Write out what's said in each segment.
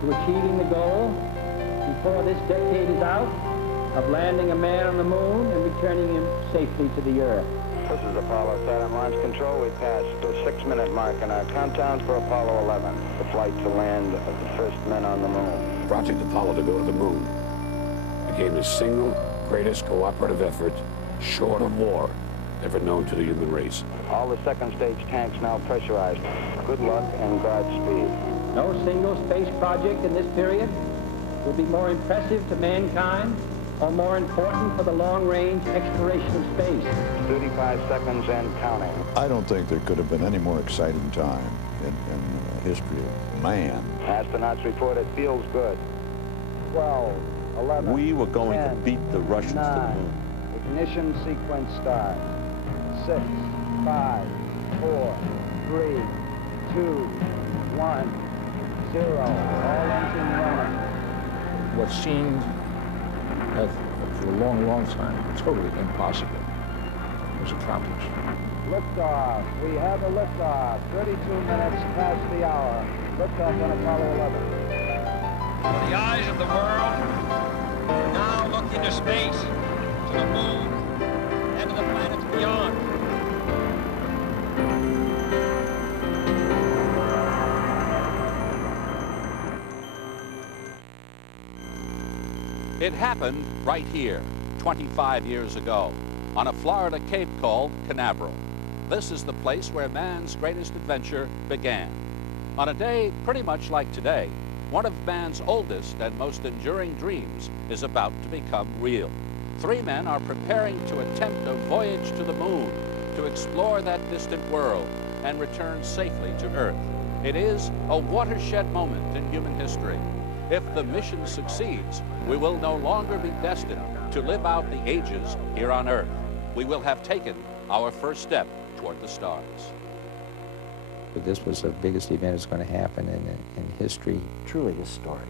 to achieving the goal before this decade is out of landing a man on the moon and returning him safely to the Earth. This is Apollo Saturn Launch Control. We passed the 6-minute mark in our countdown for Apollo 11, the flight to land of the first men on the moon. Project Apollo to go to the moon became the single greatest cooperative effort, short of war, ever known to the human race. All the second stage tanks now pressurized. Good luck and Godspeed. No single space project in this period will be more impressive to mankind or more important for the long-range exploration of space. 35 seconds and counting. I don't think there could have been any more exciting time in the history of man. Astronauts report it feels good. 12, 11, We were going 10, to beat the Russians to the 9, moon. ignition sequence start. 6, 5, 4, 3, 2, 1, 0. All engine running. What seemed for a long, long time totally impossible was accomplished. Liftoff. We have a liftoff. 32 minutes past the hour. Liftoff on Apollo 11. The eyes of the world now look into space, to the moon, and to the planets beyond. It happened right here, 25 years ago, on a Florida cape called Canaveral. This is the place where man's greatest adventure began. On a day pretty much like today, one of man's oldest and most enduring dreams is about to become real. 3 men are preparing to attempt a voyage to the moon, to explore that distant world and return safely to Earth. It is a watershed moment in human history. If the mission succeeds, we will no longer be destined to live out the ages here on Earth. We will have taken our first step toward the stars. But this was the biggest event that's going to happen in history. Truly historic.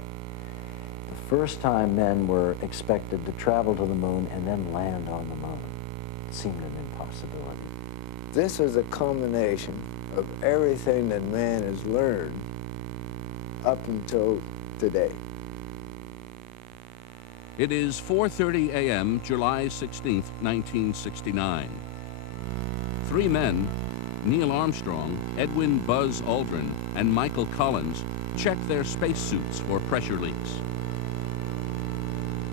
The first time men were expected to travel to the moon and then land on the moon. It seemed an impossibility. This is a culmination of everything that man has learned up until today. It is 4:30 a.m., July 16th, 1969. 3 men, Neil Armstrong, Edwin Buzz Aldrin, and Michael Collins, check their spacesuits for pressure leaks.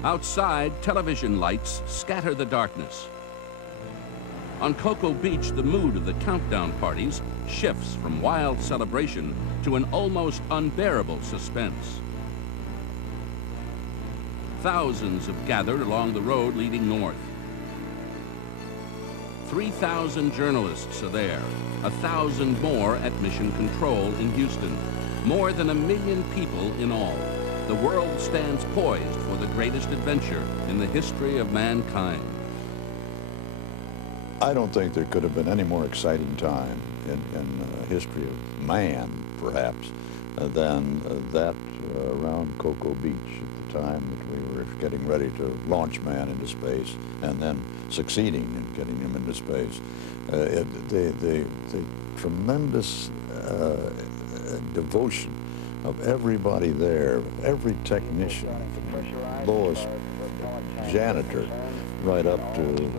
Outside, television lights scatter the darkness. On Cocoa Beach, the mood of the countdown parties shifts from wild celebration to an almost unbearable suspense. Thousands have gathered along the road leading north. 3,000 journalists are there, 1,000 more at Mission Control in Houston, more than 1 million people in all. The world stands poised for the greatest adventure in the history of mankind. I don't think there could have been any more exciting time in the history of man, perhaps, than that around Cocoa Beach at the time that we were getting ready to launch man into space and then succeeding in getting him into space. The tremendous devotion of everybody there, every technician, lowest janitor, right up to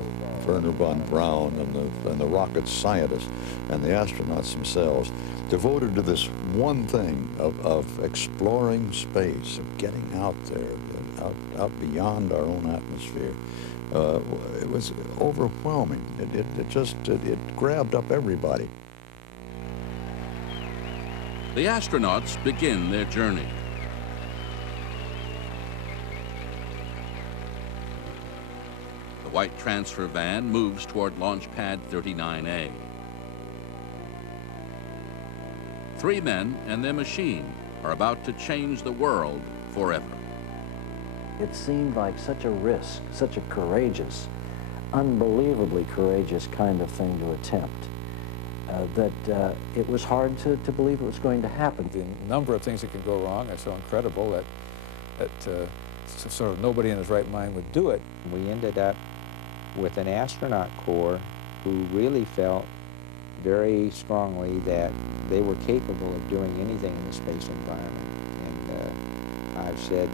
Wernher von Braun and the rocket scientists and the astronauts themselves, devoted to this one thing of exploring space, of getting out there, out beyond our own atmosphere. It was overwhelming. It grabbed up everybody. The astronauts begin their journey. The white transfer van moves toward Launch Pad 39A. 3 men and their machine are about to change the world forever. It seemed like such a risk, such a courageous, unbelievably courageous kind of thing to attempt, that it was hard to believe it was going to happen. The number of things that could go wrong are so incredible that sort of nobody in his right mind would do it. We ended up with an astronaut corps who really felt very strongly that they were capable of doing anything in the space environment. And I've said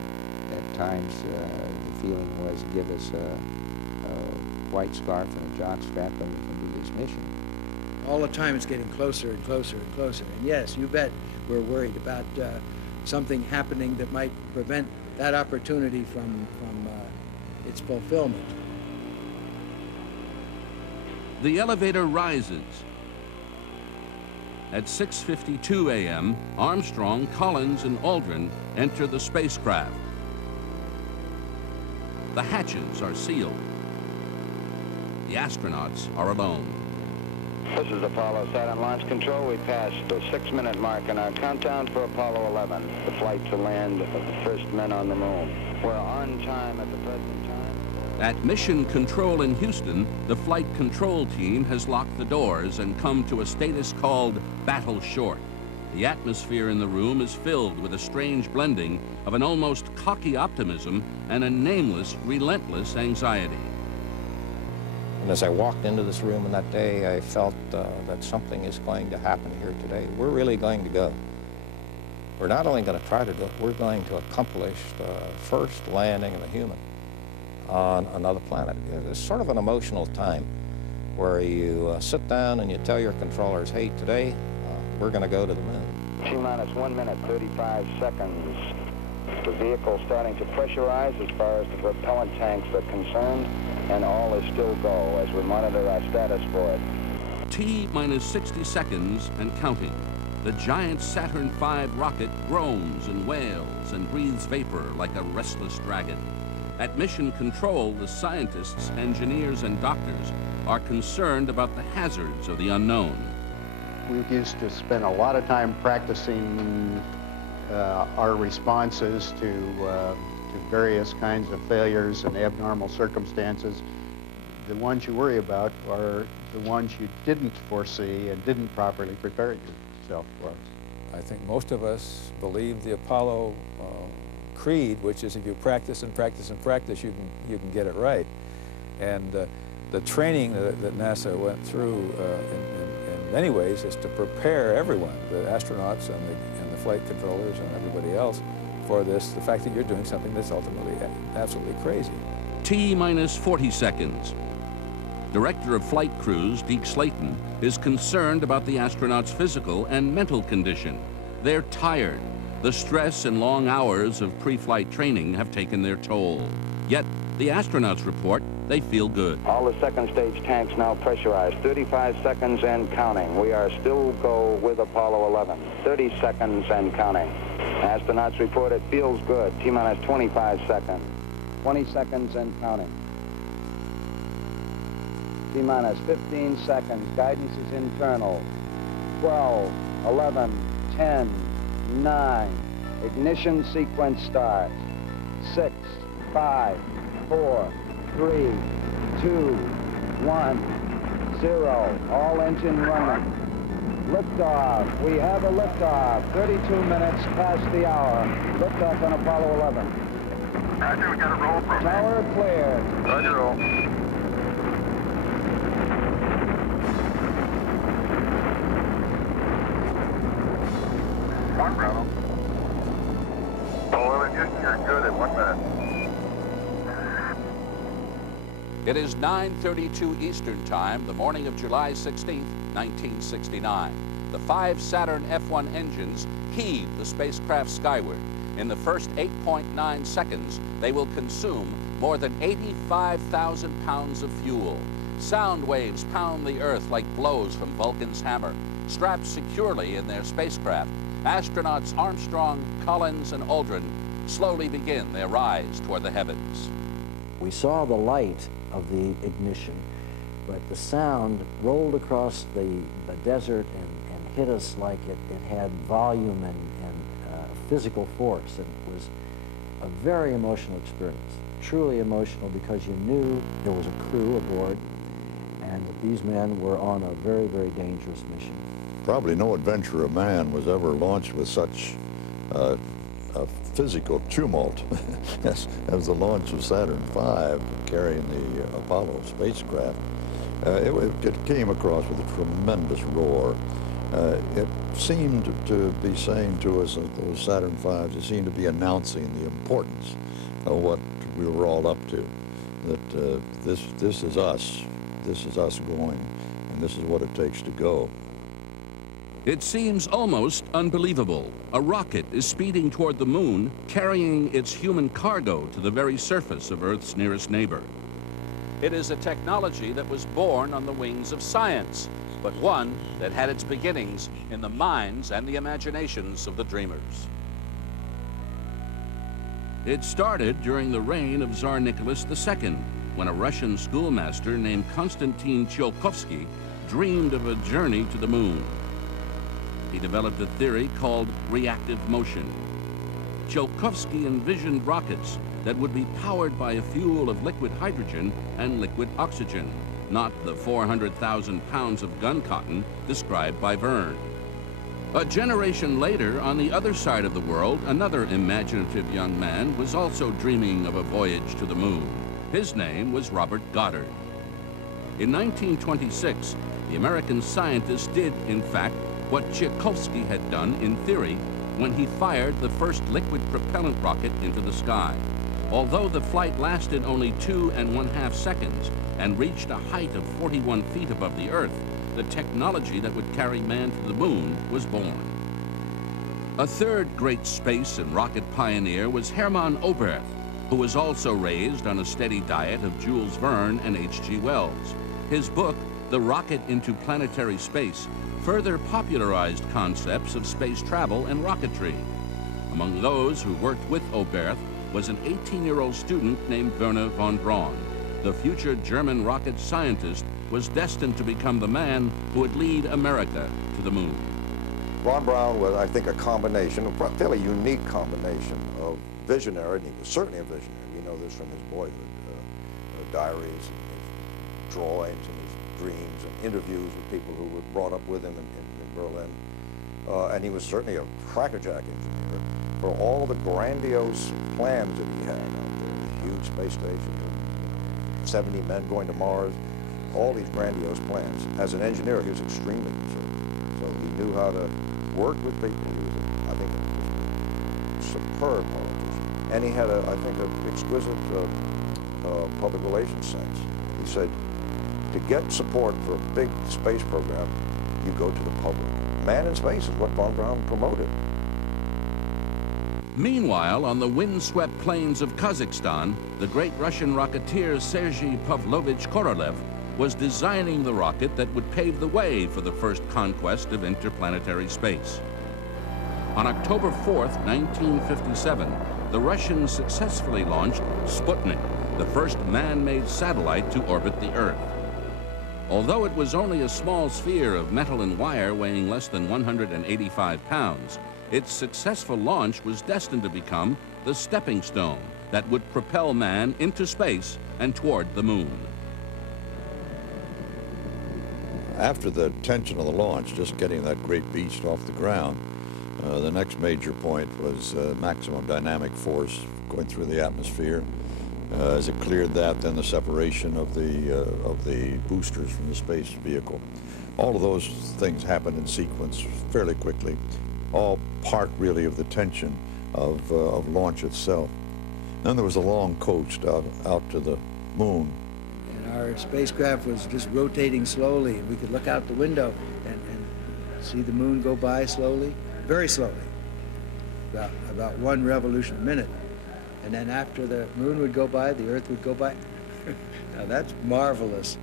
at times the feeling was, give us a white scarf and a jock strap and we can do this mission. All the time it's getting closer and closer and closer. And yes, you bet we're worried about something happening that might prevent that opportunity from its fulfillment. The elevator rises. At 6:52 a.m., Armstrong, Collins, and Aldrin enter the spacecraft. The hatches are sealed. The astronauts are alone. This is Apollo Saturn Launch Control. We passed the 6-minute mark in our countdown for Apollo 11, the flight to land of the first men on the moon. We're on time at the present time. At Mission Control in Houston, the flight control team has locked the doors and come to a status called Battle Short. The atmosphere in the room is filled with a strange blending of an almost cocky optimism and a nameless, relentless anxiety. And as I walked into this room on that day, I felt that something is going to happen here today. We're really going to go. We're not only going to try to do it, we're going to accomplish the first landing of a human on another planet. It's sort of an emotional time where you sit down and you tell your controllers, hey, today we're going to go to the moon. T-minus 1 minute, 35 seconds. The vehicle starting to pressurize as far as the propellant tanks are concerned, and all is still go as we monitor our status for it. T-minus 60 seconds and counting. The giant Saturn V rocket groans and wails and breathes vapor like a restless dragon. At Mission Control, the scientists, engineers, and doctors are concerned about the hazards of the unknown. We used to spend a lot of time practicing our responses to various kinds of failures and abnormal circumstances. The ones you worry about are the ones you didn't foresee and didn't properly prepare yourself for. I think most of us believe the Apollo creed, which is if you practice and practice and practice, you can get it right. And the training that NASA went through in many ways is to prepare everyone, the astronauts and the flight controllers and everybody else, for this, the fact that you're doing something that's ultimately absolutely crazy. T-minus 40 seconds. Director of Flight Crews, Deke Slayton, is concerned about the astronauts' physical and mental condition. They're tired. The stress and long hours of pre-flight training have taken their toll. Yet, the astronauts report they feel good. All the second stage tanks now pressurized. 35 seconds and counting. We are still go with Apollo 11. 30 seconds and counting. Astronauts report it feels good. T-minus 25 seconds. 20 seconds and counting. T-minus 15 seconds. Guidance is internal. 12, 11, 10, 9. Ignition sequence starts. 6, 5, 4, 3, 2, 1, 0. All engine running. Liftoff. We have a liftoff. 32 minutes past the hour. Liftoff on Apollo 11. Roger, we got a roll from Tower cleared. Roger, roll. One Bravo. 11 Houston, you're good at 1 minute. It is 9:32 Eastern Time, the morning of July 16, 1969. The 5 Saturn F-1 engines heave the spacecraft skyward. In the first 8.9 seconds, they will consume more than 85,000 pounds of fuel. Sound waves pound the Earth like blows from Vulcan's hammer. Strapped securely in their spacecraft, astronauts Armstrong, Collins, and Aldrin slowly begin their rise toward the heavens. We saw the light of the ignition, but the sound rolled across the desert and hit us like it had volume and physical force. And it was a very emotional experience, truly emotional, because you knew there was a crew aboard and that these men were on a very, very dangerous mission. Probably no adventure of man was ever launched with such a physical tumult as the launch of Saturn V carrying the Apollo spacecraft. It came across with a tremendous roar. It seemed to be saying to us that those Saturn V's, it seemed to be announcing the importance of what we were all up to, that this is us going, and this is what it takes to go. It seems almost unbelievable. A rocket is speeding toward the moon, carrying its human cargo to the very surface of Earth's nearest neighbor. It is a technology that was born on the wings of science, but one that had its beginnings in the minds and the imaginations of the dreamers. It started during the reign of Tsar Nicholas II, when a Russian schoolmaster named Konstantin Tsiolkovsky dreamed of a journey to the moon. He developed a theory called reactive motion. Tsiolkovsky envisioned rockets that would be powered by a fuel of liquid hydrogen and liquid oxygen, not the 400,000 pounds of gun cotton described by Verne. A generation later, on the other side of the world, another imaginative young man was also dreaming of a voyage to the moon. His name was Robert Goddard. In 1926, the American scientist did, in fact, what Tsiolkovsky had done in theory when he fired the first liquid propellant rocket into the sky. Although the flight lasted only 2½ seconds and reached a height of 41 feet above the Earth, the technology that would carry man to the moon was born. A third great space and rocket pioneer was Hermann Oberth, who was also raised on a steady diet of Jules Verne and H.G. Wells. His book, The Rocket into Planetary Space, further popularized concepts of space travel and rocketry. Among those who worked with Oberth was an 18-year-old student named Wernher von Braun. The future German rocket scientist was destined to become the man who would lead America to the moon. Von Braun was, I think, a combination, a fairly unique combination of visionary, and he was certainly a visionary. We know this from his boyhood diaries and his drawings and his dreams and interviews with people who were brought up with him in Berlin. And he was certainly a crackerjack engineer for all the grandiose plans that he had out there, the huge space station, 70 men going to Mars, all these grandiose plans. As an engineer, he was extremely conservative. So he knew how to work with people. He was, I think, a superb politician. And he had, I think, an exquisite public relations sense. He said, to get support for a big space program, you go to the public. Man in space is what von Braun promoted. Meanwhile, on the windswept plains of Kazakhstan, the great Russian rocketeer Sergei Pavlovich Korolev was designing the rocket that would pave the way for the first conquest of interplanetary space. On October 4th, 1957, the Russians successfully launched Sputnik, the first man-made satellite to orbit the Earth. Although it was only a small sphere of metal and wire weighing less than 185 pounds, its successful launch was destined to become the stepping stone that would propel man into space and toward the moon. After the tension of the launch, just getting that great beast off the ground, the next major point was maximum dynamic force going through the atmosphere. As it cleared that, then the separation of the boosters from the space vehicle. All of those things happened in sequence fairly quickly, all part really of the tension of launch itself. Then there was a long coast out to the moon. And our spacecraft was just rotating slowly, and we could look out the window and see the moon go by slowly, very slowly, about 1 revolution a minute. And then after the moon would go by, the Earth would go by. Now that's marvelous.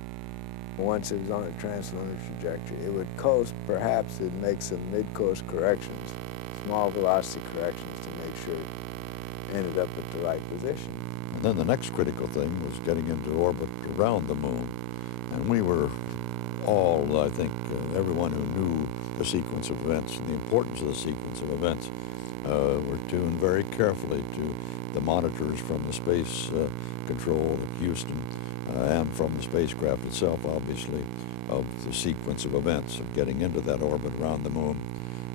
Once it was on a translunar trajectory, it would coast, perhaps it'd make some mid-coast corrections, small velocity corrections to make sure it ended up at the right position. And then the next critical thing was getting into orbit around the moon. And we were all, I think, everyone who knew the sequence of events and the importance of the sequence of events were tuned very carefully to the monitors from the space control at Houston and from the spacecraft itself, obviously, of the sequence of events of getting into that orbit around the moon.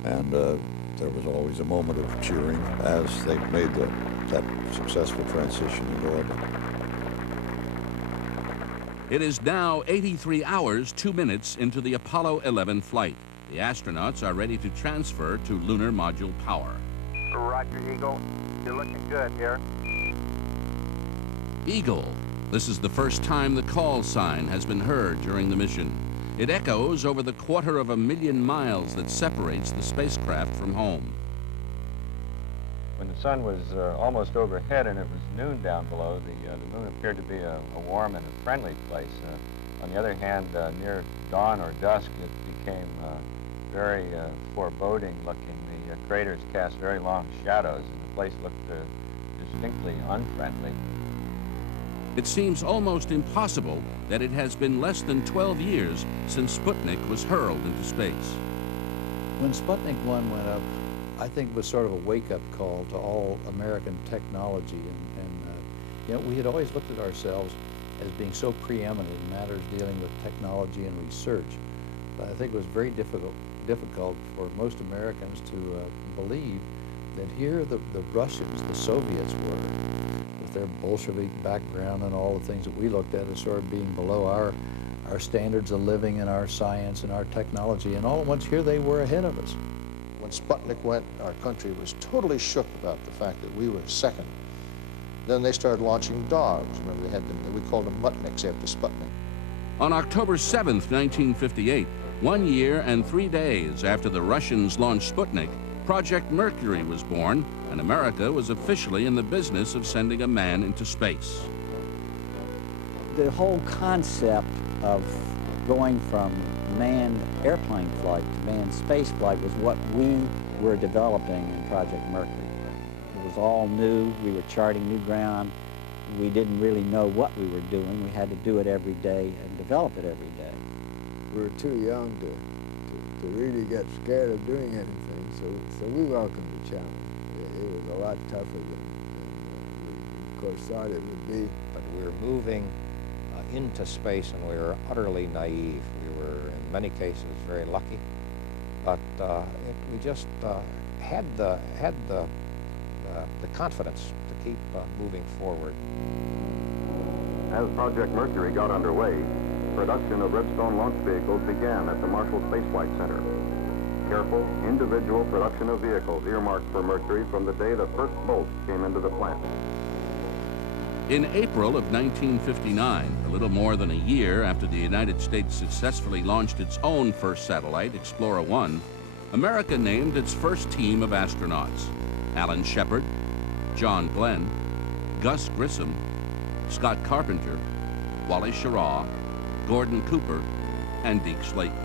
And there was always a moment of cheering as they made that successful transition into orbit. It is now 83 hours, 2 minutes into the Apollo 11 flight. The astronauts are ready to transfer to lunar module power. Roger, Eagle. You're looking good here. Eagle. This is the first time the call sign has been heard during the mission. It echoes over the 250,000 miles that separates the spacecraft from home. When the sun was almost overhead and it was noon down below, the moon appeared to be a warm and a friendly place. On the other hand, near dawn or dusk, it became very foreboding looking. The craters cast very long shadows, and the place looked distinctly unfriendly. It seems almost impossible that it has been less than 12 years since Sputnik was hurled into space. When Sputnik 1 went up, I think it was sort of a wake-up call to all American technology, and we had always looked at ourselves as being so preeminent in matters dealing with technology and research. But I think it was very difficult for most Americans to believe that here the Russians, the Soviets were, with their Bolshevik background and all the things that we looked at as sort of being below our standards of living and our science and our technology, and all at once here they were ahead of us. When Sputnik went, our country was totally shook about the fact that we were second. Then they started launching dogs. Remember, they had them, we called them Mutniks after Sputnik. On October 7th, 1958, 1 year and 3 days after the Russians launched Sputnik, Project Mercury was born, and America was officially in the business of sending a man into space. The whole concept of going from manned airplane flight to manned space flight was what we were developing in Project Mercury. It was all new. We were charting new ground. We didn't really know what we were doing. We had to do it every day and develop it every day. We were too young to really get scared of doing anything, so we welcomed the challenge. It was a lot tougher than we, of course, thought it would be. But we were moving into space, and we were utterly naive. We were, in many cases, very lucky, but we just had the confidence to keep moving forward. As Project Mercury got underway, production of Redstone launch vehicles began at the Marshall Space Flight Center. Careful, individual production of vehicles earmarked for Mercury from the day the first bolt came into the plant. In April of 1959, a little more than a year after the United States successfully launched its own first satellite, Explorer 1, America named its first team of astronauts: Alan Shepard, John Glenn, Gus Grissom, Scott Carpenter, Wally Schirra, Gordon Cooper, and Deke Slayton.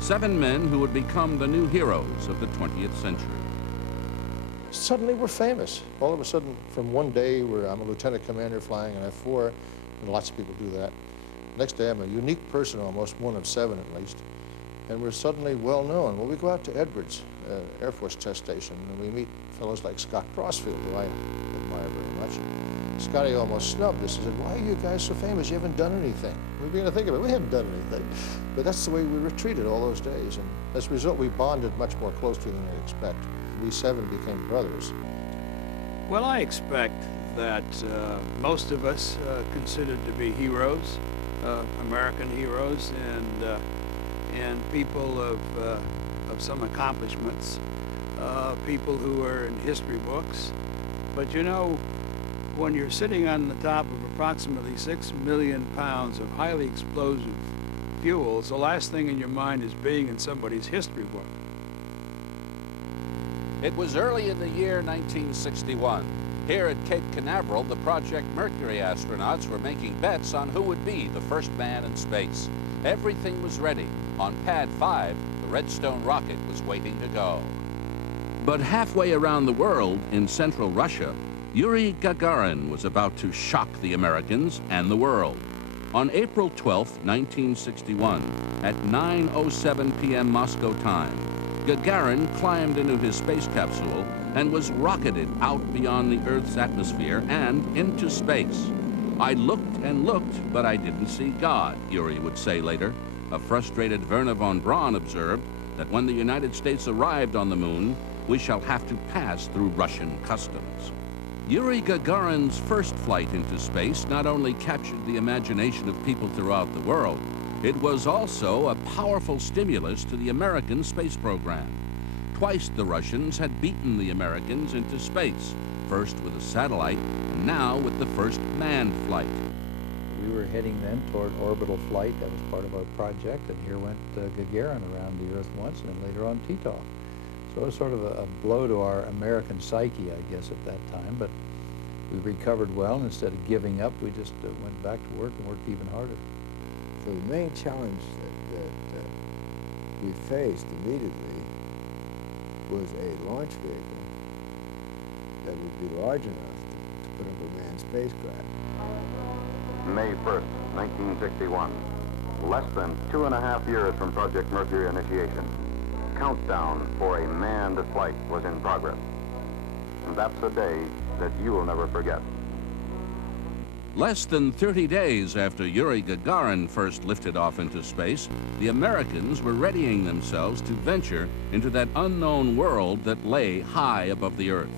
7 men who would become the new heroes of the 20th century. Suddenly we're famous. All of a sudden, from one day where I'm a lieutenant commander flying an F-4, and lots of people do that. Next day I'm a unique person, almost one of 7 at least, and we're suddenly well known. Well, we go out to Edwards Air Force Test Station, and we meet fellows like Scott Crossfield, who I admire very much. Scotty almost snubbed us and said, "Why are you guys so famous? You haven't done anything." We began to think of it. We hadn't done anything. But that's the way we were treated all those days. And as a result, we bonded much more closely than you'd expect. We 7 became brothers. Well, I expect that most of us considered to be heroes, American heroes, and people of some accomplishments, people who are in history books. But you know, when you're sitting on the top of approximately 6 million pounds of highly explosive fuels, the last thing in your mind is being in somebody's history book. It was early in the year 1961. Here at Cape Canaveral, the Project Mercury astronauts were making bets on who would be the first man in space. Everything was ready. On Pad 5, the Redstone rocket was waiting to go. But halfway around the world, in central Russia, Yuri Gagarin was about to shock the Americans and the world. On April 12, 1961, at 9:07 p.m. Moscow time, Gagarin climbed into his space capsule and was rocketed out beyond the Earth's atmosphere and into space. I looked and looked, but I didn't see God, Yuri would say later. A frustrated Wernher von Braun observed that when the United States arrived on the moon, we shall have to pass through Russian customs. Yuri Gagarin's first flight into space not only captured the imagination of people throughout the world, it was also a powerful stimulus to the American space program. Twice the Russians had beaten the Americans into space, first with a satellite, and now with the first manned flight. We were heading then toward orbital flight. That was part of our project, and here went Gagarin around the Earth once, and then later on Titov. So it was sort of a blow to our American psyche, I guess, at that time, but we recovered well, and instead of giving up, we just went back to work and worked even harder. So the main challenge that we faced immediately was a launch vehicle that would be large enough to put up a manned spacecraft. May 1st, 1961. Less than 2.5 years from Project Mercury initiation. Countdown for a manned flight was in progress. And that's a day that you will never forget. Less than 30 days after Yuri Gagarin first lifted off into space, the Americans were readying themselves to venture into that unknown world that lay high above the Earth.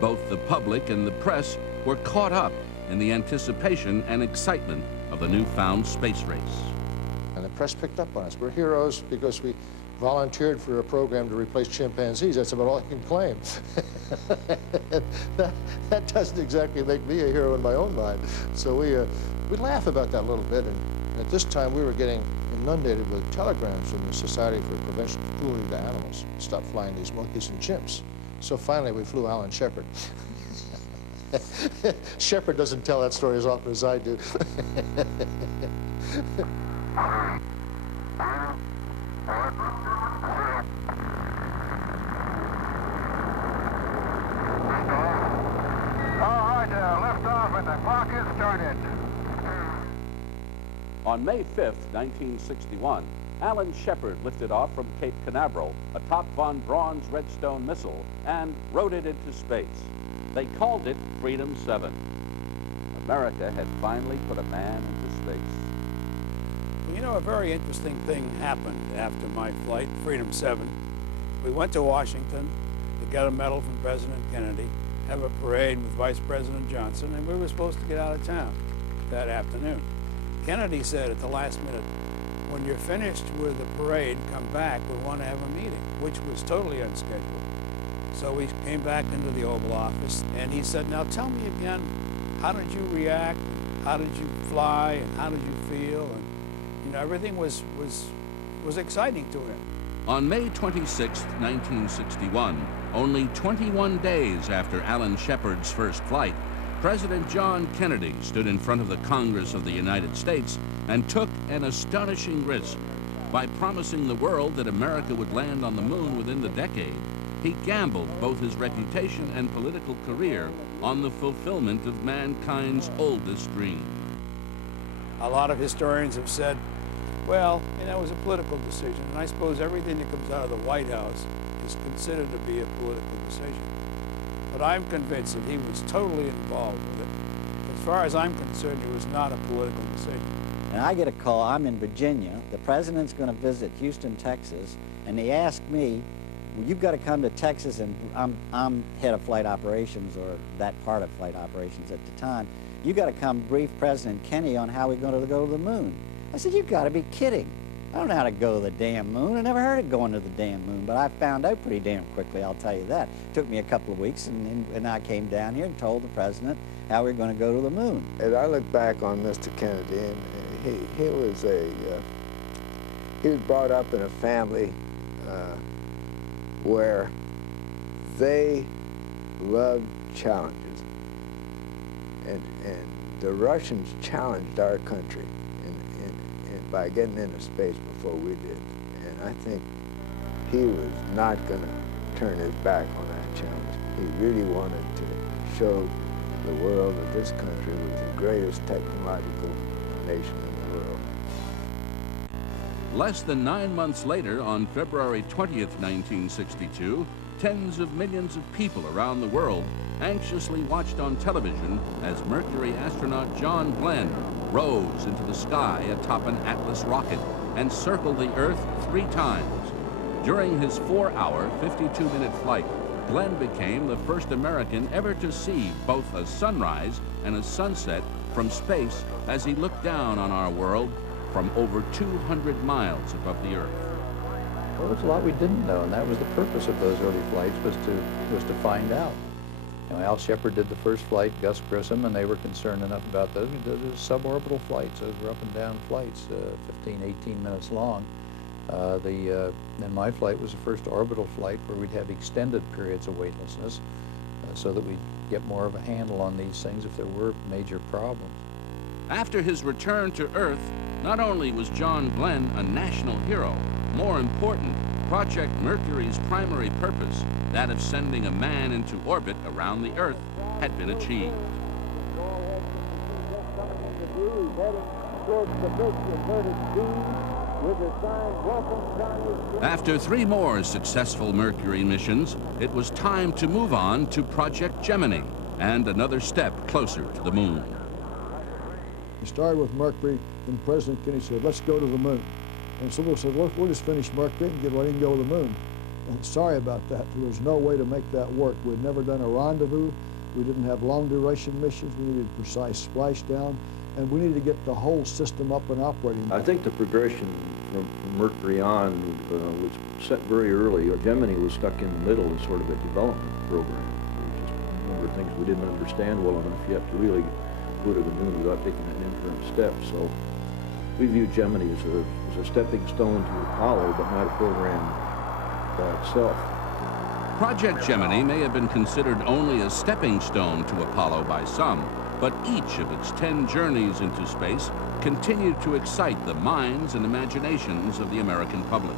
Both the public and the press were caught up in the anticipation and excitement of the newfound space race. And the press picked up on us. We're heroes because we volunteered for a program to replace chimpanzees. That's about all I can claim. that doesn't exactly make me a hero in my own mind. So we laugh about that a little bit. And at this time, we were getting inundated with telegrams from the Society for Prevention of Cruelty to Animals. Stop flying these monkeys and chimps. So finally, we flew Alan Shepard. Shepard doesn't tell that story as often as I do. All right, lift off and the clock is started. On May 5th, 1961, Alan Shepard lifted off from Cape Canaveral atop von Braun's Redstone missile and rode it into space. They called it Freedom 7. America had finally put a man into space. You know, a very interesting thing happened after my flight, Freedom 7. We went to Washington to get a medal from President Kennedy, have a parade with Vice President Johnson, and we were supposed to get out of town that afternoon. Kennedy said at the last minute, when you're finished with the parade, come back, we want to have a meeting, which was totally unscheduled. So we came back into the Oval Office, and he said, now tell me again, how did you react? How did you fly? And how did you feel? And, you know, everything was exciting to him. On May 26, 1961, only 21 days after Alan Shepard's first flight, President John Kennedy stood in front of the Congress of the United States and took an astonishing risk. By promising the world that America would land on the moon within the decade, he gambled both his reputation and political career on the fulfillment of mankind's oldest dream. A lot of historians have said, well, you know, it was a political decision, and I suppose everything that comes out of the White House is considered to be a political decision. But I'm convinced that he was totally involved with it. As far as I'm concerned, it was not a political decision. And I get a call, I'm in Virginia, the president's going to visit Houston, Texas, and he asked me, well, you've got to come to Texas, and I'm head of flight operations, or that part of flight operations at the time. You've got to come brief President Kennedy on how we're going to go to the moon. I said, you've got to be kidding. I don't know how to go to the damn moon. I never heard of going to the damn moon, but I found out pretty damn quickly, I'll tell you that. It took me a couple of weeks, and I came down here and told the president how we were going to go to the moon. As I look back on Mr. Kennedy, and he was brought up in a family where they loved challenges, and the Russians challenged our country by getting into space before we did. And I think he was not going to turn his back on that challenge. He really wanted to show the world that this country was the greatest technological nation in the world. Less than 9 months later, on February 20th, 1962, tens of millions of people around the world anxiously watched on television as Mercury astronaut John Glenn rose into the sky atop an Atlas rocket and circled the Earth 3 times. During his 4-hour, 52-minute flight, Glenn became the first American ever to see both a sunrise and a sunset from space as he looked down on our world from over 200 miles above the Earth. Well, there's a lot we didn't know, and that was the purpose of those early flights, was to find out. You know, Al Shepard did the first flight, Gus Grissom, and they were concerned enough about those. Those were suborbital flights. Those were up and down flights, 15, 18 minutes long. And my flight was the first orbital flight where we'd have extended periods of weightlessness so that we'd get more of a handle on these things if there were major problems. After his return to Earth, not only was John Glenn a national hero, more important, Project Mercury's primary purpose, that of sending a man into orbit around the Earth, had been achieved. After 3 more successful Mercury missions, it was time to move on to Project Gemini and another step closer to the moon. We started with Mercury, and President Kennedy said, let's go to the moon. And some people said, look, we'll just finish Mercury and get ready and go to the moon. And sorry about that. There was no way to make that work. We'd never done a rendezvous. We didn't have long duration missions. We needed precise splashdown. And we needed to get the whole system up and operating. I think the progression from Mercury on was set very early. Gemini was stuck in the middle as sort of a development program. There was just a number of things we didn't understand well enough yet to really go to the moon without taking an interim step. So we view Gemini as a stepping stone to Apollo, but not a program by itself. Project Gemini may have been considered only a stepping stone to Apollo by some, but each of its 10 journeys into space continued to excite the minds and imaginations of the American public.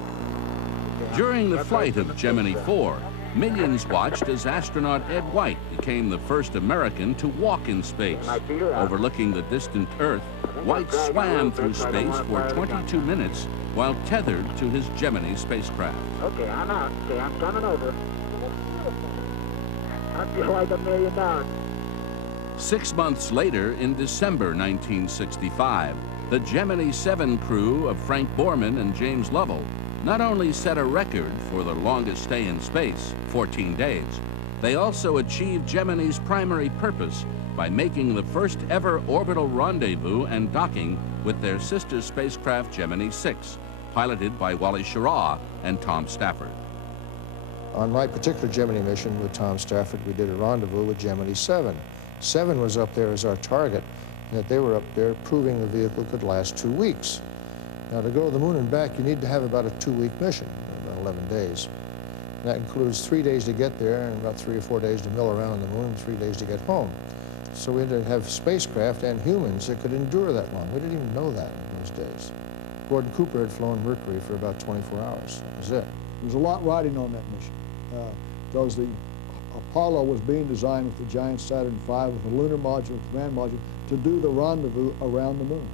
During the flight of Gemini 4, millions watched as astronaut Ed White became the first American to walk in space. Overlooking the distant Earth, White swam through space for 22 minutes while tethered to his Gemini spacecraft. Okay, I'm out. Okay, I'm coming over. I feel like $1 million. 6 months later, in December 1965, the Gemini 7 crew of Frank Borman and James Lovell not only set a record for the longest stay in space, 14 days, they also achieved Gemini's primary purpose by making the first ever orbital rendezvous and docking with their sister spacecraft Gemini 6, piloted by Wally Schirra and Tom Stafford. On my particular Gemini mission with Tom Stafford, we did a rendezvous with Gemini 7. 7 was up there as our target, and that they were up there proving the vehicle could last 2 weeks. Now, to go to the moon and back, you need to have about a 2-week mission, about 11 days. And that includes 3 days to get there and about 3 or 4 days to mill around the moon and 3 days to get home. So we had to have spacecraft and humans that could endure that long. We didn't even know that in those days. Gordon Cooper had flown Mercury for about 24 hours. That was it. There was a lot riding on that mission because the Apollo was being designed with the giant Saturn V with the lunar module, command module, to do the rendezvous around the moon.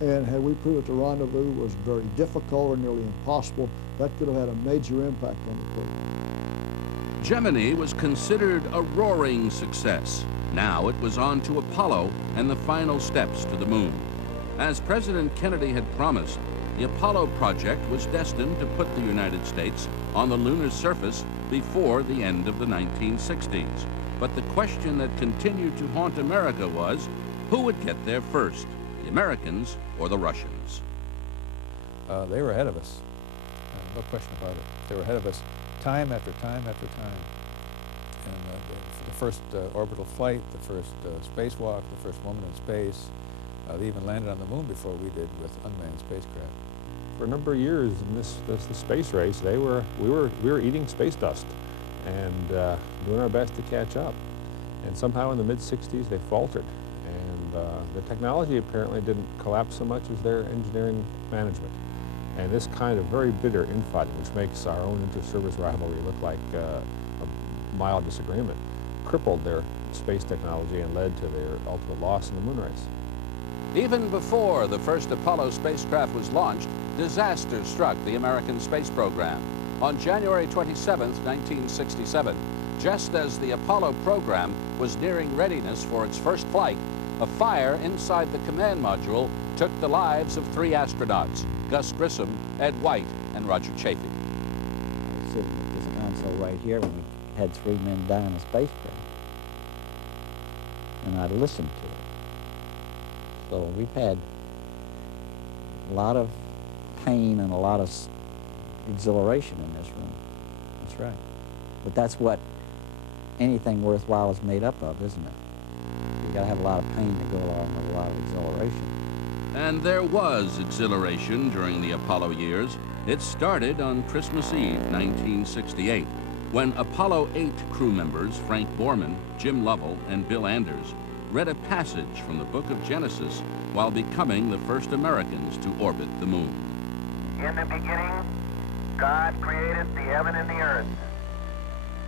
And had we proved that the rendezvous was very difficult or nearly impossible, that could have had a major impact on the crew. Gemini was considered a roaring success. Now it was on to Apollo and the final steps to the moon. As President Kennedy had promised, the Apollo project was destined to put the United States on the lunar surface before the end of the 1960s. But the question that continued to haunt America was, who would get there first, the Americans or the Russians? They were ahead of us. No question about it. They were ahead of us time after time after time. And the first orbital flight, the first spacewalk, the first woman in space, they even landed on the moon before we did with unmanned spacecraft. For a number of years in this space race, we were eating space dust and doing our best to catch up. And somehow in the mid-60s, they faltered. And the technology apparently didn't collapse so much as their engineering management. And this kind of very bitter infighting, which makes our own inter-service rivalry look like a mild disagreement, crippled their space technology and led to their ultimate loss in the moon race. Even before the first Apollo spacecraft was launched, disaster struck the American space program. On January 27, 1967, just as the Apollo program was nearing readiness for its first flight, a fire inside the command module took the lives of 3 astronauts, Gus Grissom, Ed White, and Roger Chaffee. I was sitting at this console right here when we had 3 men die in a spacecraft. And I listened to it. So we've had A lot of pain and a lot of exhilaration in this room. That's right. But that's what anything worthwhile is made up of, isn't it? You've got to have a lot of pain to go along with a lot of exhilaration. And there was exhilaration during the Apollo years. It started on Christmas Eve, 1968, when Apollo 8 crew members Frank Borman, Jim Lovell, and Bill Anders read a passage from the book of Genesis while becoming the first Americans to orbit the moon. In the beginning, God created the heaven and the earth.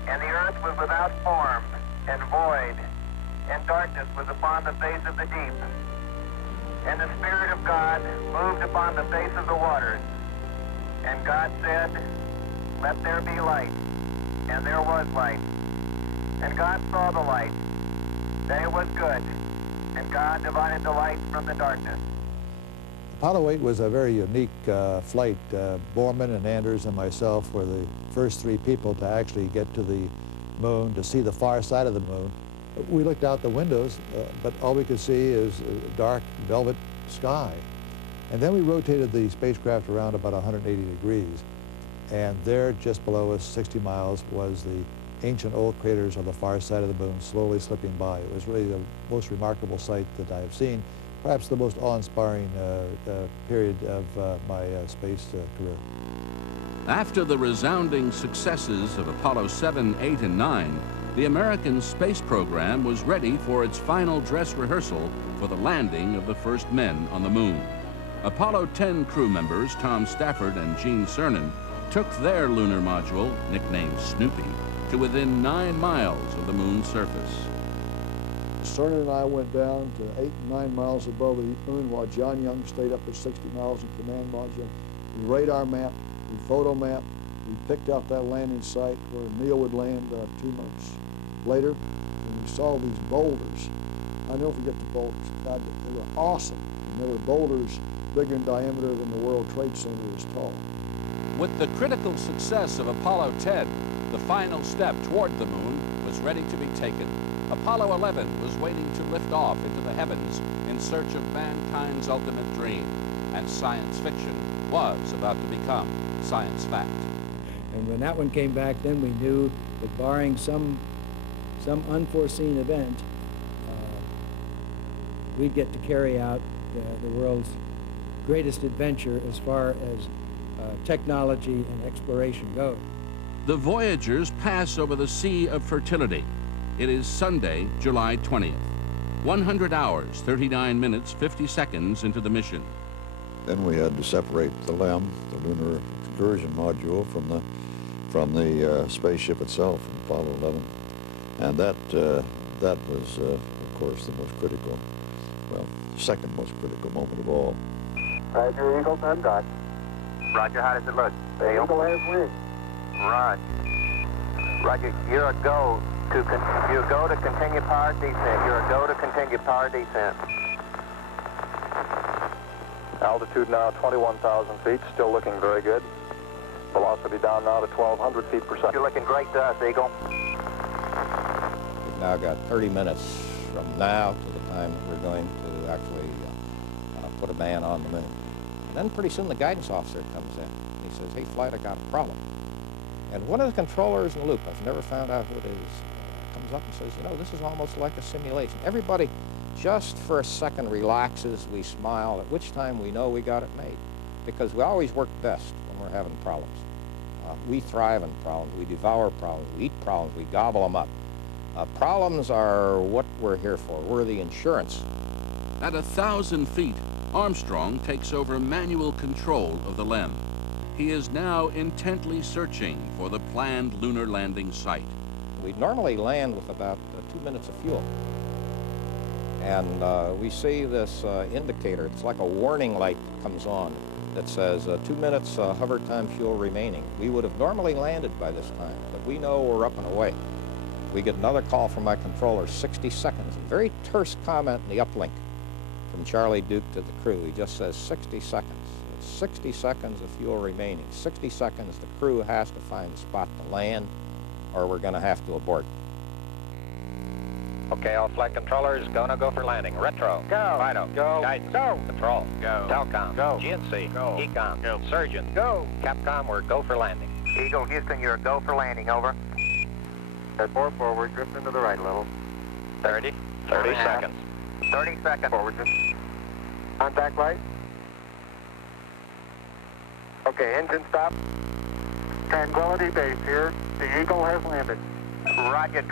And the earth was without form and void, and darkness was upon the face of the deep. And the Spirit of God moved upon the face of the waters. And God said, "Let there be light." And there was light. And God saw the light, that it was good. And God divided the light from the darkness. Apollo 8 was a very unique flight. Borman and Anders and myself were the first three people to actually get to the moon, to see the far side of the moon. We looked out the windows, but all we could see is a dark velvet sky. And then we rotated the spacecraft around about 180 degrees. And there, just below us, 60 miles, was the ancient old craters on the far side of the moon slowly slipping by. It was really the most remarkable sight that I have seen, perhaps the most awe-inspiring period of my space career. After the resounding successes of Apollo 7, 8, and 9, the American space program was ready for its final dress rehearsal for the landing of the first men on the moon. Apollo 10 crew members Tom Stafford and Gene Cernan took their lunar module, nicknamed Snoopy, to within 9 miles of the moon's surface. Cernan and I went down to 8 and 9 miles above the moon while John Young stayed up at 60 miles in command module. We radar mapped, we photo mapped, we picked out that landing site where Neil would land 2 months later, and we saw these boulders. I'll never forget the boulders. God, they were awesome. And there were boulders bigger in diameter than the World Trade Center is tall. With the critical success of Apollo 10, the final step toward the moon was ready to be taken. Apollo 11 was waiting to lift off into the heavens in search of mankind's ultimate dream, and science fiction was about to become science fact. And when that one came back, then we knew that barring some unforeseen event, we'd get to carry out the world's greatest adventure as far as technology and exploration go. The Voyagers pass over the Sea of Fertility. It is Sunday, July 20th. 100 hours, 39 minutes, 50 seconds into the mission. Then we had to separate the LEM, the Lunar Excursion Module, from the spaceship itself, Apollo 11. And that was, of course, the most critical, well, second most critical moment of all. Roger, Eagle, done dot. Roger, how does it look? The Eagle has wings. Roger. Roger, you're a go to continue power descent. You're a go to continue power descent. Altitude now 21,000 feet, still looking very good. Velocity down now to 1,200 feet per second. You're looking great to us, Eagle. We've now got 30 minutes from now to the time that we're going to actually put a man on the moon. And then pretty soon the guidance officer comes in. He says, "Hey, flight, I got a problem." And one of the controllers in the loop, I've never found out who it is, comes up and says, "You know, this is almost like a simulation." Everybody just for a second relaxes, we smile, at which time we know we got it made. Because we always work best when we're having problems. We thrive in problems, we devour problems, we eat problems, we gobble them up. Problems are what we're here for. We're the insurance. At 1,000 feet, Armstrong takes over manual control of the LEM. He is now intently searching for the planned lunar landing site. We normally land with about 2 minutes of fuel. And we see this indicator. It's like a warning light that comes on that says 2 minutes hover time fuel remaining. We would have normally landed by this time, but we know we're up and away. We get another call from my controller, 60 seconds. A very terse comment in the uplink from Charlie Duke to the crew. He just says 60 seconds. It's 60 seconds of fuel remaining. 60 seconds the crew has to find a spot to land or we're going to have to abort. Okay, all flight controllers, go for landing. Retro. Go. Fido. Go. Guidance. Go. Control. Go. Telcom. Go. GNC. Go. Ecom. Go. Surgeon. Go. Capcom, we're go for landing. Eagle, Houston, you're a go for landing, over. At 4 forward, drift into the right level. 30 seconds. 30 seconds. Forward, drift. Contact light. Okay, engine stop. Tranquility Base here. The Eagle has landed. Roger,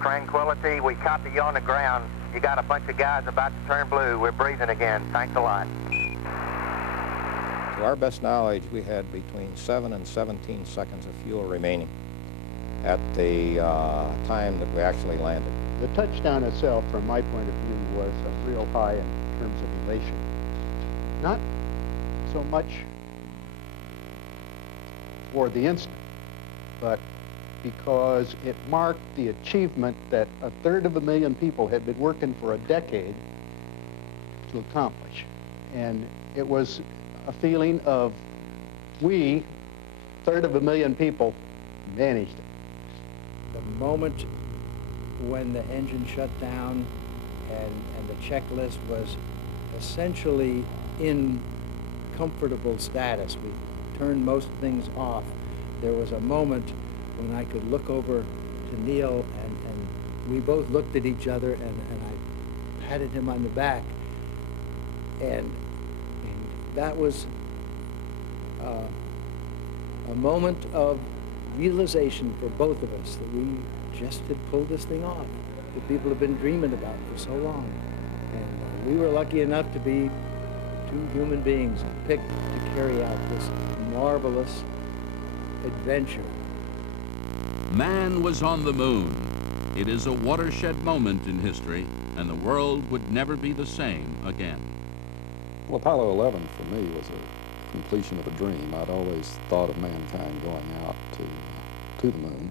Tranquility. We copy you on the ground. You got a bunch of guys about to turn blue. We're breathing again. Thanks a lot. To our best knowledge, we had between 7 and 17 seconds of fuel remaining at the time that we actually landed. The touchdown itself, from my point of view, was a real high in terms of elation. Not so much for the incident, but because it marked the achievement that 1/3 of a million people had been working for a decade to accomplish. And it was a feeling of we, 1/3 of a million people, managed it. The moment when the engine shut down and the checklist was essentially in comfortable status, we turned most things off, there was a moment when I could look over to Neil and we both looked at each other and I patted him on the back. And that was a moment of realization for both of us that we just had pulled this thing off that people have been dreaming about for so long. And we were lucky enough to be two human beings picked to carry out this marvelous adventure. Man was on the moon. It is a watershed moment in history, and the world would never be the same again. Well, Apollo 11 for me was a completion of a dream. I'd always thought of mankind going out to the moon,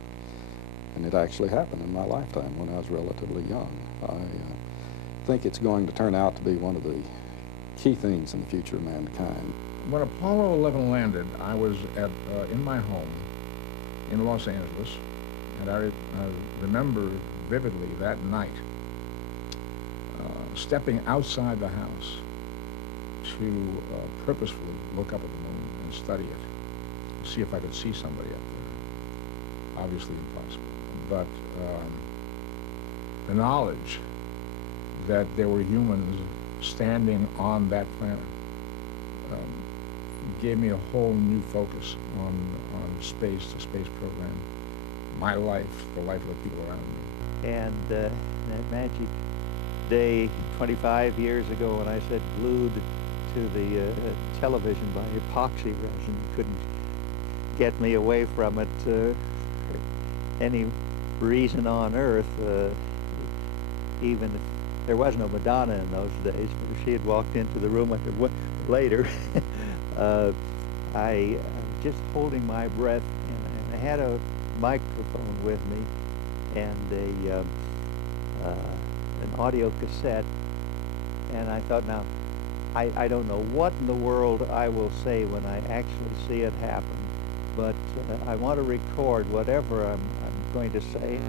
and it actually happened in my lifetime when I was relatively young. I think it's going to turn out to be one of the key things in the future of mankind. When Apollo 11 landed, I was in my home in Los Angeles, and I remember vividly that night stepping outside the house to purposefully look up at the moon and study it, see if I could see somebody up there. Obviously impossible, but the knowledge that there were humans standing on that planet gave me a whole new focus on space, the space program, my life, the life of the people around me. And that magic day 25 years ago when I said glued to the television by epoxy resin, couldn't get me away from it for any reason on earth, even if there was no Madonna in those days. If she had walked into the room later, I was just holding my breath, and I had a microphone with me and an audio cassette, and I thought, now, I don't know what in the world I will say when I actually see it happen, but I want to record whatever I'm going to say.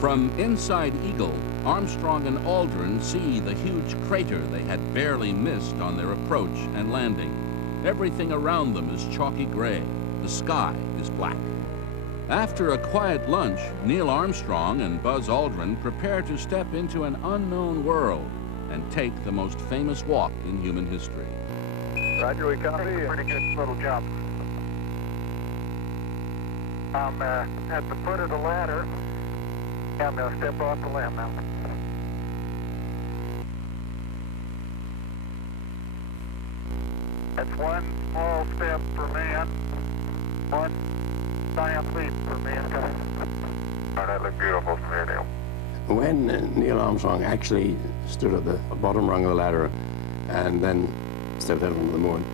From inside Eagle, Armstrong and Aldrin see the huge crater they had barely missed on their approach and landing. Everything around them is chalky gray. The sky is black. After a quiet lunch, Neil Armstrong and Buzz Aldrin prepare to step into an unknown world and take the most famous walk in human history. Roger, we copy. Pretty good little job. I'm at the foot of the ladder. I'm going to step off the limb now. That's one small step for man, one giant leap for mankind. Oh, that looked beautiful from here, Neil. When Neil Armstrong actually stood at the bottom rung of the ladder and then stepped out onto the moon,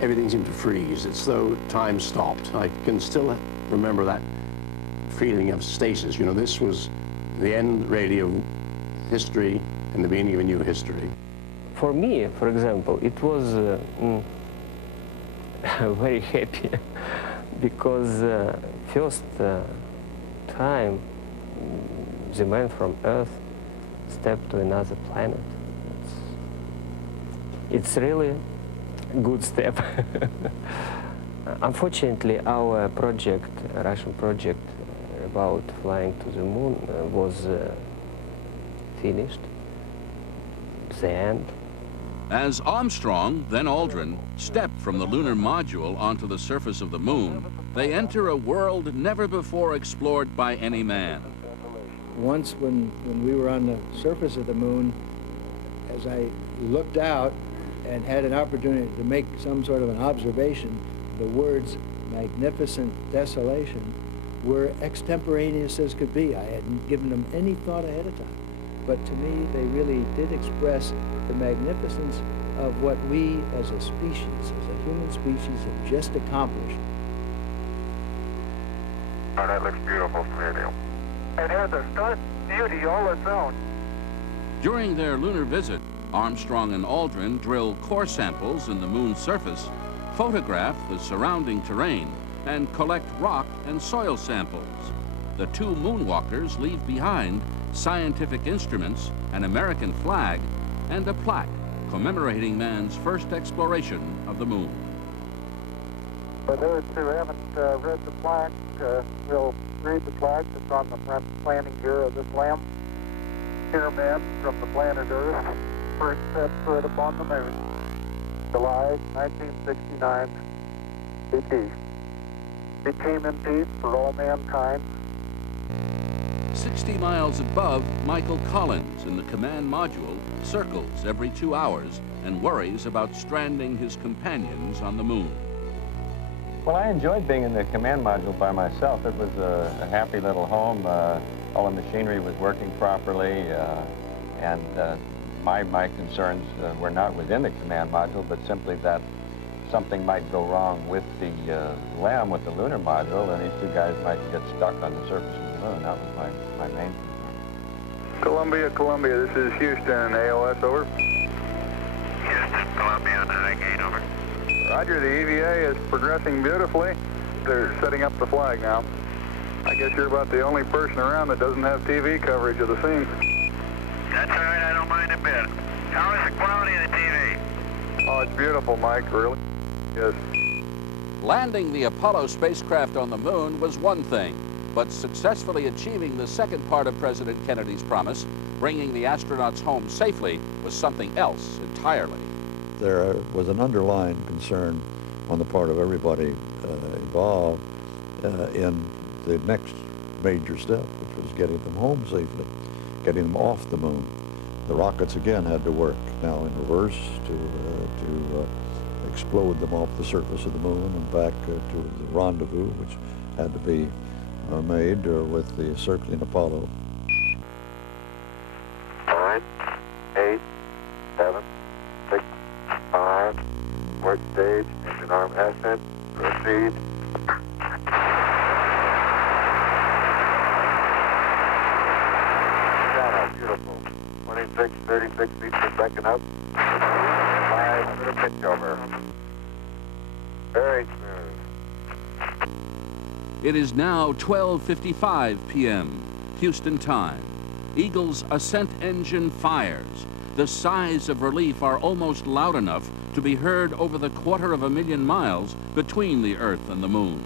everything seemed to freeze. It's though time stopped. I can still remember that feeling of stasis. You know, this was the end really of history and the beginning of a new history. For me, for example, it was very happy because first time the man from Earth step to another planet. It's really a good step. Unfortunately, our project, Russian project about flying to the moon was finished. The end. As Armstrong, then Aldrin, step from the lunar module onto the surface of the moon, they enter a world never before explored by any man. Once when we were on the surface of the moon, as I looked out and had an opportunity to make some sort of an observation, the words magnificent desolation were extemporaneous as could be. I hadn't given them any thought ahead of time. But to me, they really did express the magnificence of what we as a species, as a human species, have just accomplished. Oh, that looks beautiful from here, Neil. It has a stark beauty all its own. During their lunar visit, Armstrong and Aldrin drill core samples in the moon's surface, photograph the surrounding terrain, and collect rock and soil samples. The two moonwalkers leave behind scientific instruments, an American flag, and a plaque commemorating man's first exploration of the moon. For those who haven't read the plaque, we'll read the plaque that's on the front landing gear of this LEM. Here, men from the planet Earth first set foot upon the moon, July 1969, BT. It came in peace for all mankind. 60 miles above, Michael Collins in the command module circles every 2 hours and worries about stranding his companions on the moon. Well, I enjoyed being in the command module by myself. It was a happy little home. All the machinery was working properly, and my concerns were not within the command module, but simply that something might go wrong with the LEM, with the lunar module, and these two guys might get stuck on the surface of the moon. That was my main concern. Columbia, this is Houston, AOS, over. Houston, Columbia, Navigate, over. Roger, the EVA is progressing beautifully. They're setting up the flag now. I guess you're about the only person around that doesn't have TV coverage of the scene. That's all right, I don't mind a bit. How is the quality of the TV? Oh, it's beautiful, Mike, really. Yes. Landing the Apollo spacecraft on the moon was one thing, but successfully achieving the second part of President Kennedy's promise, bringing the astronauts home safely, was something else entirely. There was an underlying concern on the part of everybody involved in the next major step, which was getting them home safely, getting them off the moon. The rockets again had to work now in reverse to explode them off the surface of the moon and back to the rendezvous, which had to be made with the circling Apollo. 9, 8, 7, 6, 5, work stage, engine arm ascent, proceed. Beautiful. 26, 36 feet per second up. 5 for the pitch over. Very smooth. It is now 12:55 p.m. Houston time. Eagle's ascent engine fires. The sighs of relief are almost loud enough to be heard over the 250,000 miles between the Earth and the moon.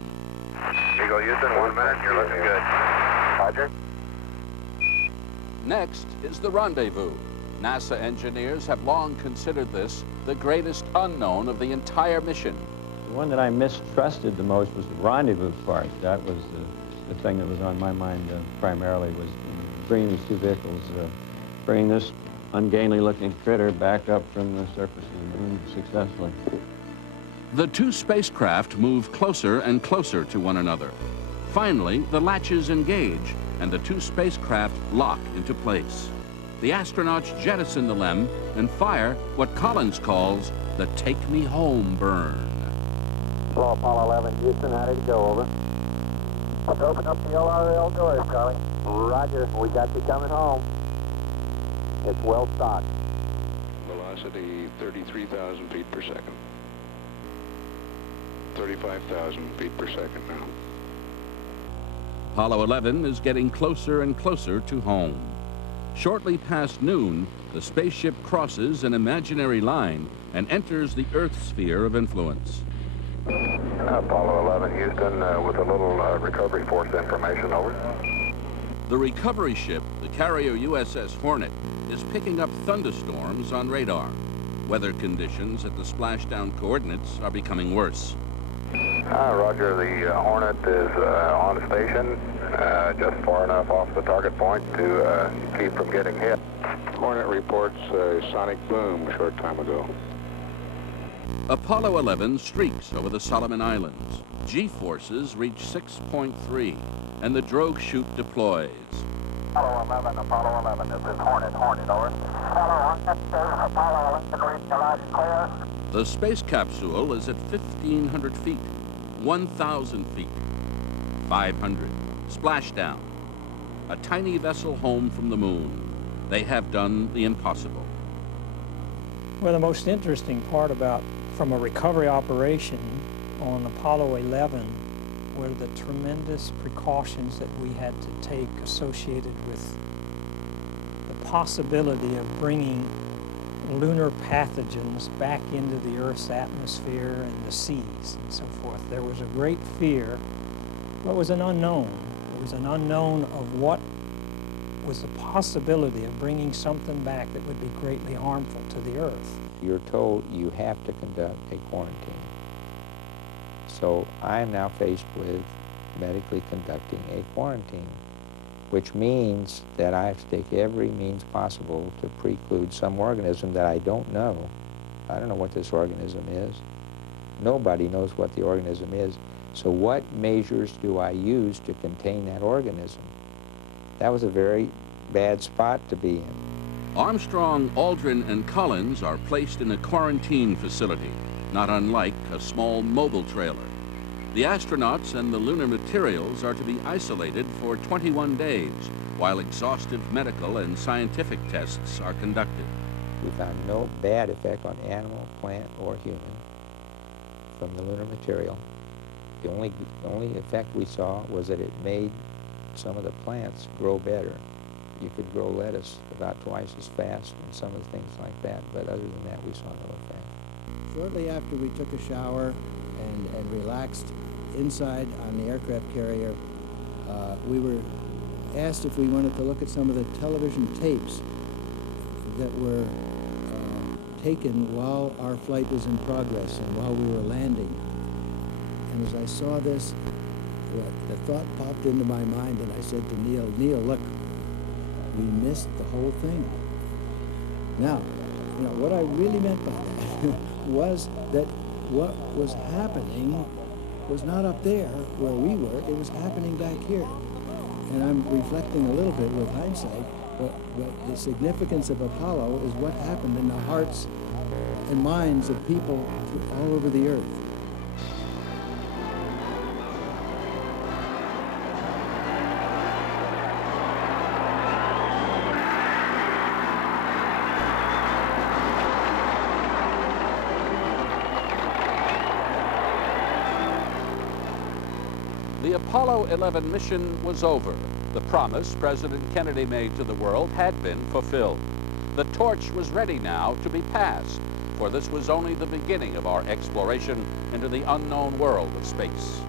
Eagle Houston, 1 minute, you're looking good. Roger. Next is the rendezvous. NASA engineers have long considered this the greatest unknown of the entire mission. The one that I mistrusted the most was the rendezvous part. That was the thing that was on my mind primarily, was bringing these two vehicles, bringing this ungainly-looking critter back up from the surface of the moon successfully. The two spacecraft move closer and closer to one another. Finally, the latches engage, and the two spacecraft lock into place. The astronauts jettison the LEM and fire what Collins calls the Take Me Home burn. Hello, Apollo 11, Houston, how did it go, over? Let's open up the LRL doors, Charlie. Roger, we got you coming home. It's well stocked. Velocity 33,000 feet per second. 35,000 feet per second now. Apollo 11 is getting closer and closer to home. Shortly past noon, the spaceship crosses an imaginary line and enters the Earth's sphere of influence. Apollo 11, Houston, with a little recovery force information, over. The recovery ship, the carrier USS Hornet, is picking up thunderstorms on radar. Weather conditions at the splashdown coordinates are becoming worse. Roger, the Hornet is on station, just far enough off the target point to keep from getting hit. Hornet reports a sonic boom a short time ago. Apollo 11 streaks over the Solomon Islands. G-forces reach 6.3, and the drogue chute deploys. Apollo 11, this is Hornet, over. Apollo 11, reach the last clear. The space capsule is at 1,500 feet, 1,000 feet, 500. Splashdown. A tiny vessel home from the moon. They have done the impossible. Well, the most interesting part from a recovery operation on Apollo 11 were the tremendous precautions that we had to take associated with the possibility of bringing lunar pathogens back into the Earth's atmosphere and the seas and so forth. There was a great fear, but it was an unknown. It was an unknown of what was the possibility of bringing something back that would be greatly harmful to the Earth. You're told you have to conduct a quarantine. So I am now faced with medically conducting a quarantine, which means that I have to take every means possible to preclude some organism that I don't know. I don't know what this organism is. Nobody knows what the organism is. So what measures do I use to contain that organism? That was a very bad spot to be in. Armstrong, Aldrin, and Collins are placed in a quarantine facility, not unlike a small mobile trailer. The astronauts and the lunar materials are to be isolated for 21 days, while exhaustive medical and scientific tests are conducted. We found no bad effect on animal, plant, or human from the lunar material. The only effect we saw was that it made some of the plants grow better. You could grow lettuce about twice as fast and some of the things like that, but other than that, we saw no effect. Shortly after we took a shower and relaxed inside on the aircraft carrier, we were asked if we wanted to look at some of the television tapes that were taken while our flight was in progress and while we were landing. And as I saw this, the thought popped into my mind, and I said to Neil, look, we missed the whole thing. Now, what I really meant by that was that what was happening was not up there where we were, it was happening back here. And I'm reflecting a little bit with hindsight, but the significance of Apollo is what happened in the hearts and minds of people all over the Earth. The Apollo 11 mission was over. The promise President Kennedy made to the world had been fulfilled. The torch was ready now to be passed, for this was only the beginning of our exploration into the unknown world of space.